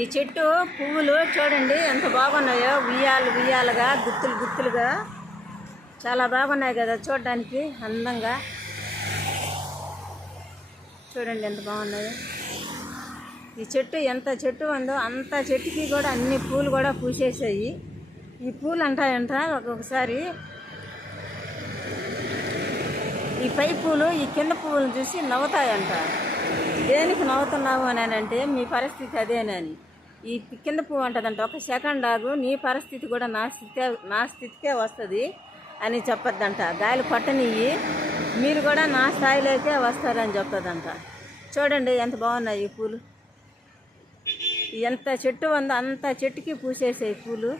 ఈ చెట్టు పువ్వులు చూడండి ఎంత బాగున్నాయో, ఉయ్యాలుగా గుత్తులుగా చాలా బాగున్నాయి కదా చూడడానికి అందంగా. చూడండి ఎంత బాగున్నాయో. ఈ చెట్టు ఎంత చెట్టు ఉందో అంత చెట్టుకి కూడా అన్ని పూలు కూడా పూసేసాయి. ఈ పూలు అంటాయంట ఒక్కొక్కసారి ఈ పై పూలు ఈ కింద పువ్వులను చూసి నవ్వుతాయంట. దేనికి నవ్వుతున్నావు అని అంటే మీ పరిస్థితి అదేనని. ఈ కింద పువ్వు అంటదంట, ఒక సెకండ్ ఆగు నీ పరిస్థితి కూడా నా స్థితికే వస్తుంది అని చెప్పొద్దంట. గాలి పట్టనియ్యి, మీరు కూడా నా స్థాయిలోకే వస్తారని చెప్తుందంట. చూడండి ఎంత బాగున్నాయి ఈ పూలు. ఎంత చెట్టు ఉందో అంత చెట్టుకి పూసేసాయి పూలు.